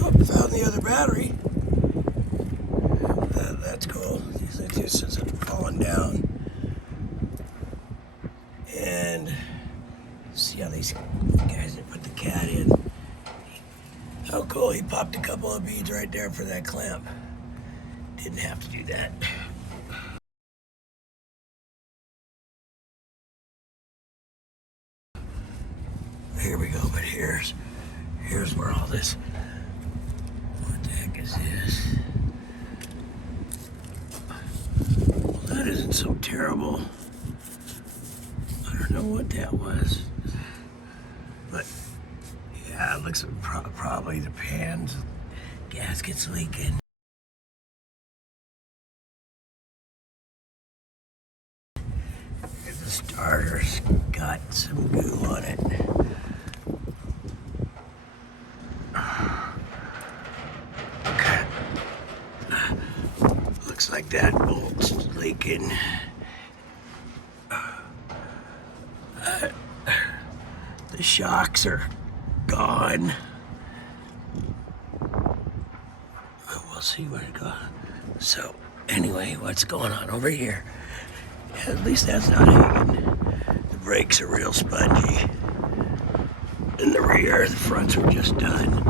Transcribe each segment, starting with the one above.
Oh, found the other battery. That's cool. This is falling down. And see how these guys that put the cat in. Oh, cool. He popped a couple of beads right there for that clamp. Didn't have to do that. Here we go, but here's where all this, what the heck is this? Well, that isn't so terrible. I don't know what that was, but yeah, it looks like probably the pan's gasket's leaking. The starter's got some goo on it. Okay. Looks like that bolt's leaking. The shocks are gone. We'll see where it goes. So, anyway, what's going on over here? At least that's not hanging. The brakes are real spongy. In the rear, the fronts are just done.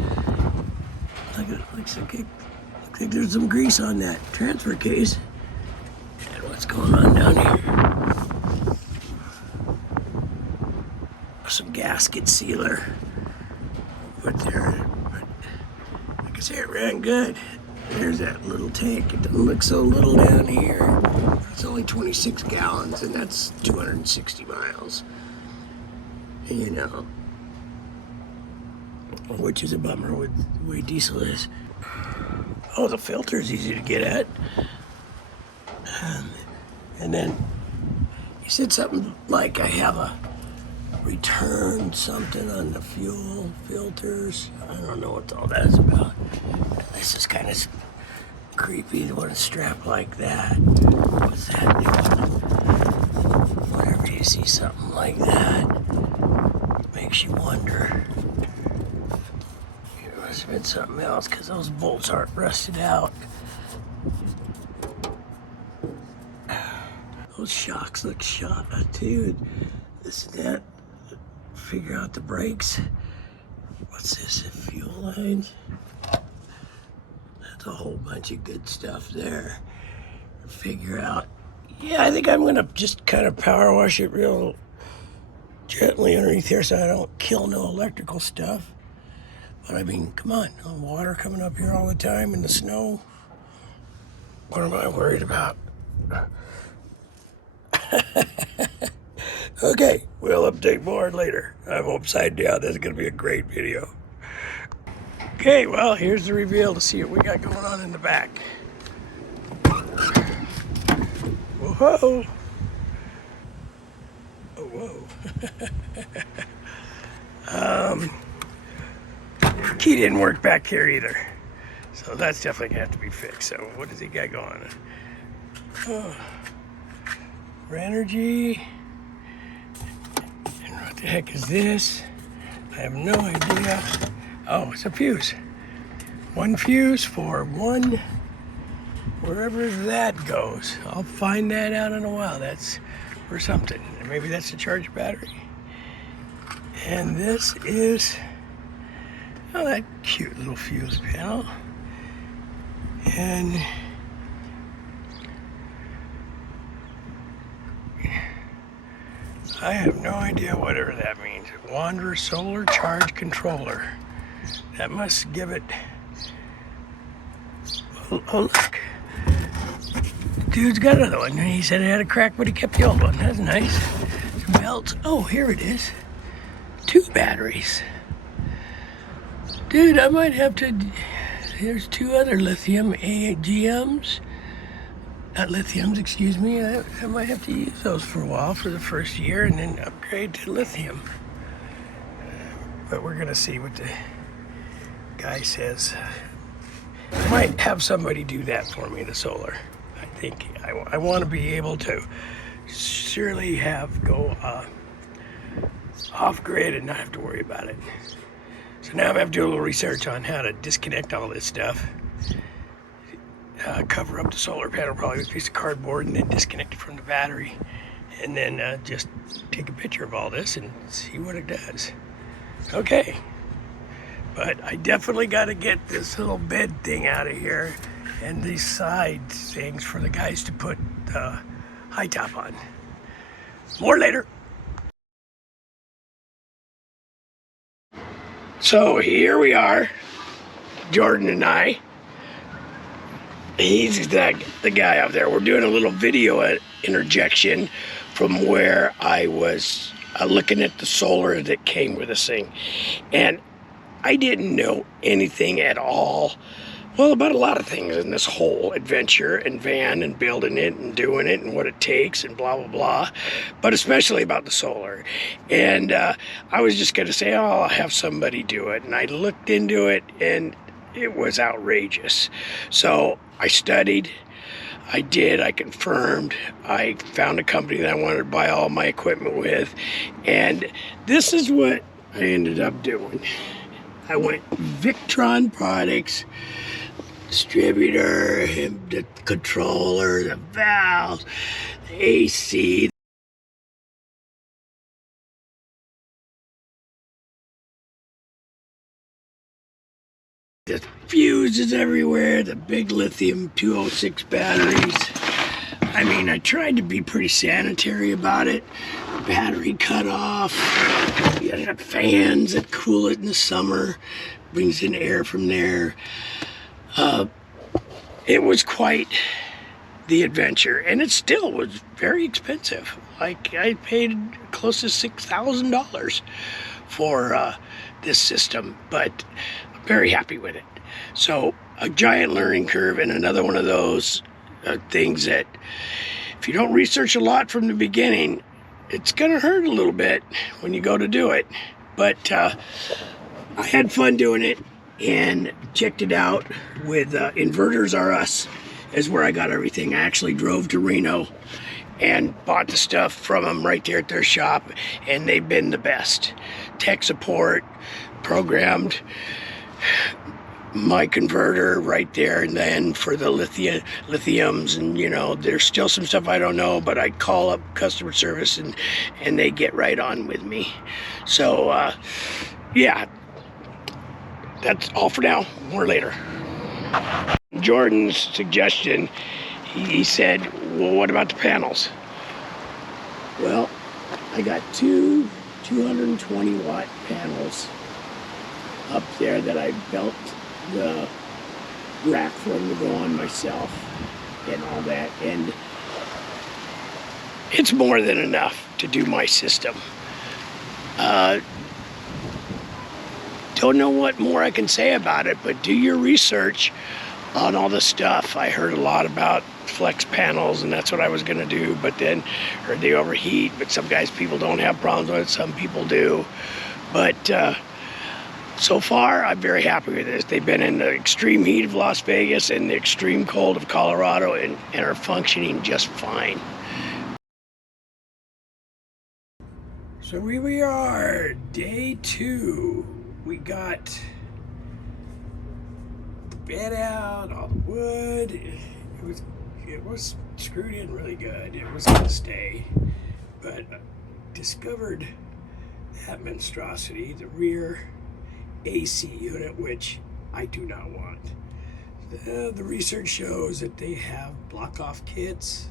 Looks like there's some grease on that transfer case. And what's going on down here? Some gasket sealer. But like I say, it ran good. There's that little tank. It doesn't look so little down here. It's only 26 gallons, and that's 260 miles. You know, which is a bummer with the way diesel is. Oh, the filter's easy to get at. And then he said something like, I have a return something on the fuel filters. I don't know what all that is about. This is kind of creepy to want a strap like that. What's that doing? Whenever you see something like that, it makes you wonder. It must have been something else because those bolts aren't rusted out. Those shocks look shot, dude. This and that. Figure out the brakes. What's this? Fuel lines? That's a whole bunch of good stuff there. Figure out. Yeah, I think I'm gonna just kind of power wash it real gently underneath here so I don't kill no electrical stuff. But I mean, come on, no water coming up here all the time in the snow. What am I worried about? Okay, we'll update more later. I'm upside down. This is going to be a great video. Okay, well, here's the reveal to see what we got going on in the back. Whoa. Oh, whoa. Key didn't work back here either. So that's definitely going to have to be fixed. So what does he got going on? Oh. For energy. What the heck is this? I have no idea. Oh, it's a fuse. One fuse for one, wherever that goes. I'll find that out in a while. That's for something. Maybe that's the charge battery. And this is, oh, that cute little fuse panel. And I have no idea whatever that means. Wanderer Solar Charge Controller. That must give it... Oh, look. The dude's got another one. He said it had a crack, but he kept the old one. That's nice. Some belts. Oh, here it is. 2 batteries. Dude, I might have to... There's 2 other lithium AGMs. Not lithiums, excuse me. I might have to use those for a while for the first year and then upgrade to lithium. But we're gonna see what the guy says. I might have somebody do that for me, the solar. I think I want to be able to surely go off grid and not have to worry about it. So now I'm going to do a little research on how to disconnect all this stuff. Cover up the solar panel probably with a piece of cardboard and then disconnect it from the battery. And then just take a picture of all this and see what it does. Okay. But I definitely got to get this little bed thing out of here and these side things for the guys to put the high top on. More later. So here we are, Jordan and I. He's the guy out there. We're doing a little video at Interjection from where I was looking at the solar that came with this thing. And I didn't know anything at all, well, about a lot of things in this whole adventure and van and building it and doing it and what it takes and blah, blah, blah, but especially about the solar. And I was just going to say, oh, I'll have somebody do it. And I looked into it and it was outrageous. So I studied, I confirmed, I found a company that I wanted to buy all my equipment with. And this is what I ended up doing. I went Victron products, distributor, the controller, the valves, the AC, the fuses everywhere, the big lithium 206 batteries. I mean, I tried to be pretty sanitary about it. Battery cut off. You got fans that cool it in the summer, brings in air from there. It was quite the adventure, and it still was very expensive. Like, I paid close to $6,000 for this system, but I'm very happy with it. So a giant learning curve, and another one of those things that if you don't research a lot from the beginning, it's gonna hurt a little bit when you go to do it. But I had fun doing it and checked it out with Inverters R Us is where I got everything. I actually drove to Reno and bought the stuff from them right there at their shop, and they've been the best. Tech support, programmed my converter right there, and then for the lithiums, and you know, there's still some stuff I don't know, but I call up customer service and they get right on with me. So yeah, that's all for now. More later. Jordan's suggestion, he said, well, what about the panels? Well, I got two 220 watt panels up there that I built the rack for them to go on myself and all that, and it's more than enough to do my system. Don't know what more I can say about it, but do your research on all the stuff. I heard a lot about flex panels, and that's what I was going to do, but then heard they overheat, but some people don't have problems with it, some people do. But so far, I'm very happy with this. They've been in the extreme heat of Las Vegas and the extreme cold of Colorado and are functioning just fine. So here we are, day 2. We got the bed out, all the wood. It was screwed in really good. It was gonna stay, but discovered that monstrosity, the rear AC unit, which I do not want. The research shows that they have block-off kits,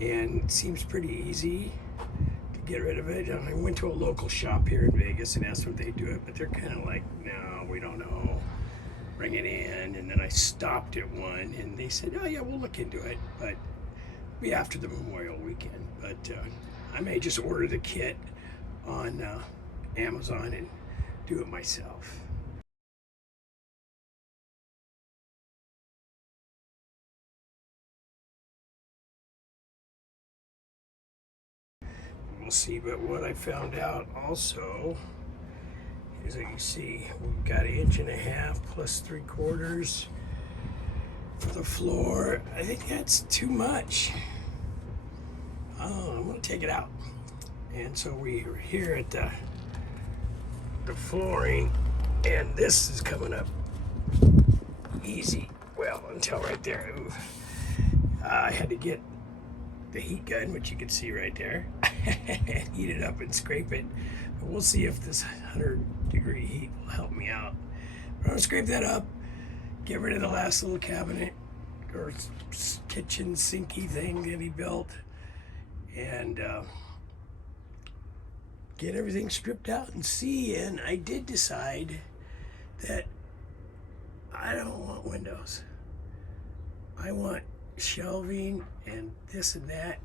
and it seems pretty easy to get rid of it. I went to a local shop here in Vegas and asked if they do it, but they're kind of like, no, we don't know. Bring it in. And then I stopped at one, and they said, oh yeah, we'll look into it, but it'll be after the Memorial Weekend. But I may just order the kit on Amazon and do it myself. We'll see, but what I found out also is that you see we've got 1.5 inches plus 3/4 for the floor. I think that's too much. I'm gonna take it out. And so we're here at the flooring, And this is coming up easy. Well, until right there. Ooh. I had to get the heat gun, which you can see right there, heat it up and scrape it. But we'll see if this 100-degree heat will help me out. But I'm gonna scrape that up, get rid of the last little cabinet or kitchen sinky thing that he built, and get everything stripped out and see. And I did decide that I don't want windows. I want shelving and this and that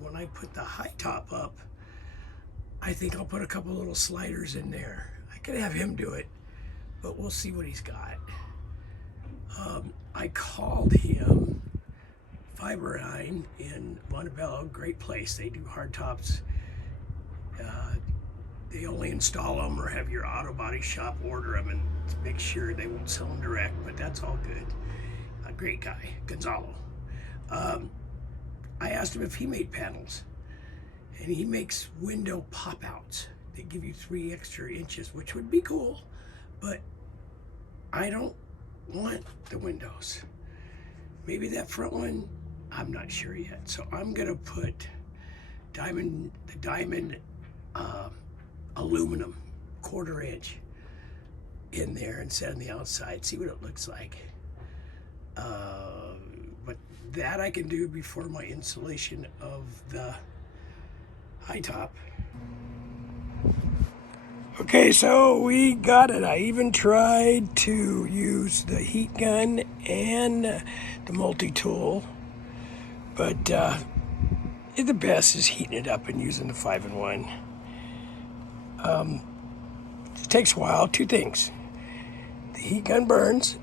when I put the high top up, I think I'll put a couple little sliders in there. I could have him do it, but we'll see what he's got. I called him Fiberine in Montebello, great place. They do hard tops. They only install them or have your auto body shop order them and make sure they won't sell them direct, but that's all good. A great guy, Gonzalo. I asked him if he made panels, and he makes window pop-outs. They give you 3 extra inches, which would be cool, but I don't want the windows. Maybe that front one, I'm not sure yet. So I'm gonna put the diamond aluminum 1/4 inch in there and set on the outside, see what it looks like. But that I can do before my installation of the high top. Okay, so we got it. I even tried to use the heat gun and the multi-tool, but the best is heating it up and using the 5-in-1. It takes a while. 2 things. The heat gun burns,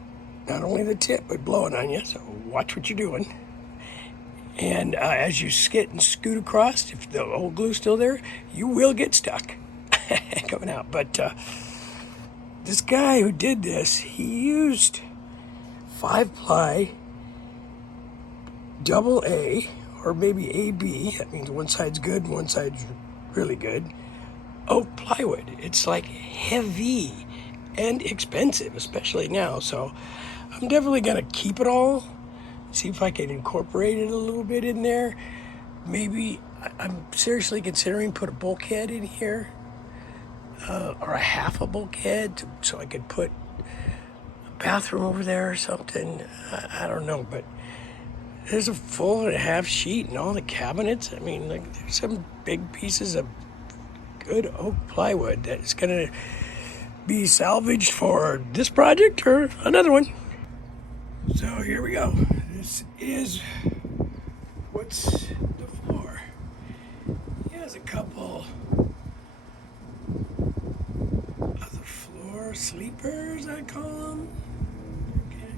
not only the tip, but blowing on you, so watch what you're doing. And as you skid and scoot across, if the old glue's still there, you will get stuck coming out. But this guy who did this, he used 5-ply AA, or maybe AB. That means one side's good, one side's really good. Oak plywood. It's like heavy and expensive, especially now. So I'm definitely gonna keep it all, see if I can incorporate it a little bit in there. Maybe I'm seriously considering put a bulkhead in here, or a half a bulkhead, so I could put a bathroom over there or something. I don't know, but there's a 1.5 sheet in all the cabinets. I mean, like, there's some big pieces of good oak plywood that's gonna be salvaged for this project or another one. So here we go. This is what's the floor. He has a couple of the floor sleepers, I call them.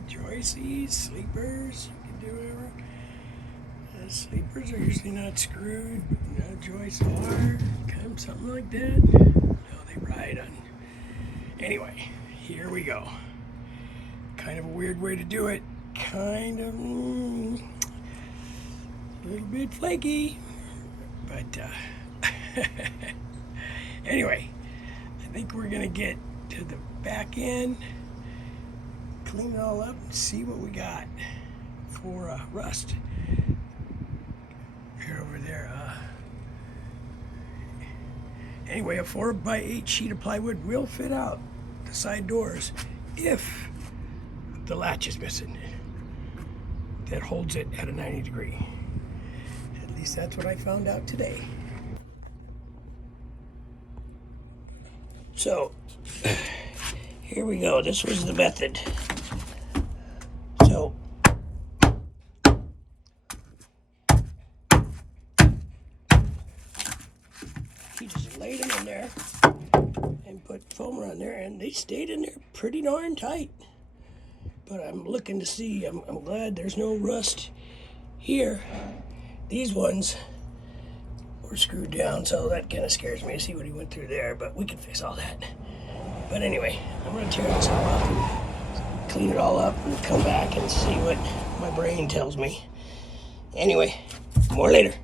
Joices, sleepers, you can do whatever. Sleepers are usually not screwed, but joists are. Kind of something like that. No, they ride on. Anyway, here we go. Kind of a weird way to do it. Kind of a little bit flaky, but anyway, I think we're gonna get to the back end, clean it all up, and see what we got for rust. Here over there. Anyway, a 4x8 sheet of plywood will fit out the side doors if the latch is missing. That holds it at a 90-degree. At least that's what I found out today. So, here we go. This was the method. So, he just laid them in there and put foam around there, and they stayed in there pretty darn tight. But I'm looking to see, I'm glad there's no rust here. These ones were screwed down, so that kind of scares me to see what he went through there, but we can fix all that. But anyway, I'm gonna tear this all up, clean it all up, and come back and see what my brain tells me. Anyway, more later.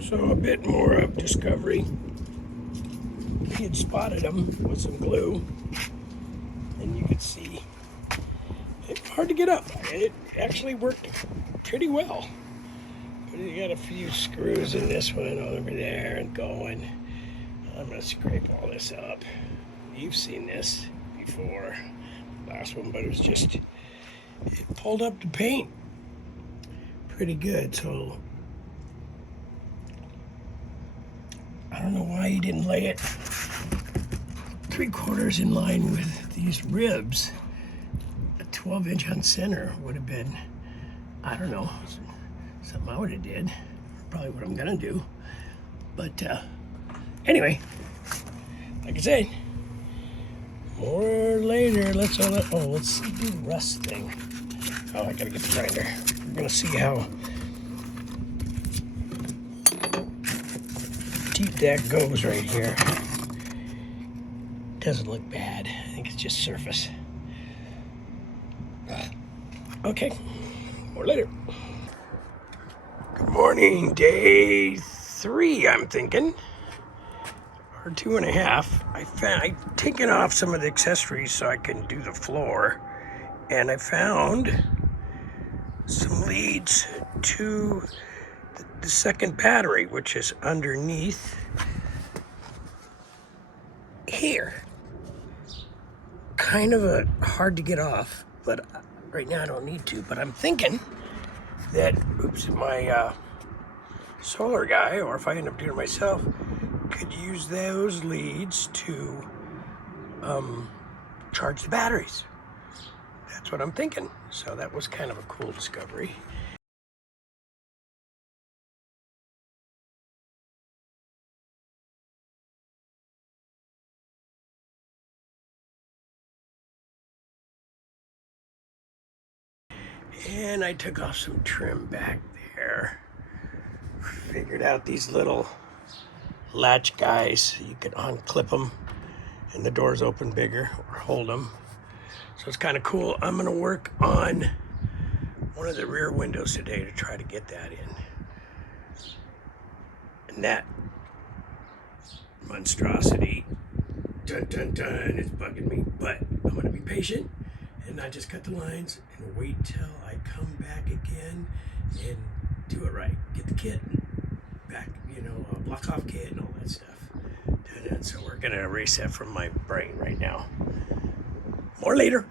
So a bit more of discovery. He had spotted them with some glue and you can see it's hard to get up. It actually worked pretty well. But you got a few screws in this one over there and going. I'm gonna scrape all this up. You've seen this before, last one, but it was just, it pulled up the paint pretty good. So I don't know why you didn't lay it 3/4 in line with these ribs. A 12-inch on center would have been, I don't know, something I would have did. Probably what I'm gonna do. But anyway, like I said, more later. Let's do the rust thing. Oh, I gotta get the grinder. We're gonna see how deep that goes right here. Doesn't look bad. I think it's just surface. Okay, more later. Good morning, day 3, I'm thinking. Or 2.5. I've taken off some of the accessories so I can do the floor. And I found some leads to the second battery, which is underneath here. Kind of hard to get off, but right now I don't need to. But I'm thinking that, my solar guy, or if I end up doing it myself, could use those leads to charge the batteries. That's what I'm thinking. So that was kind of a cool discovery. And I took off some trim back there. Figured out these little latch guys. You can unclip them and the doors open bigger, or hold them. So it's kind of cool. I'm gonna work on one of the rear windows today to try to get that in. And that monstrosity, dun dun dun, is bugging me. But I'm gonna be patient and not just cut the lines and wait till I come back again and do it right. Get the kit back, block off kit and all that stuff. And so we're gonna erase that from my brain right now. More later.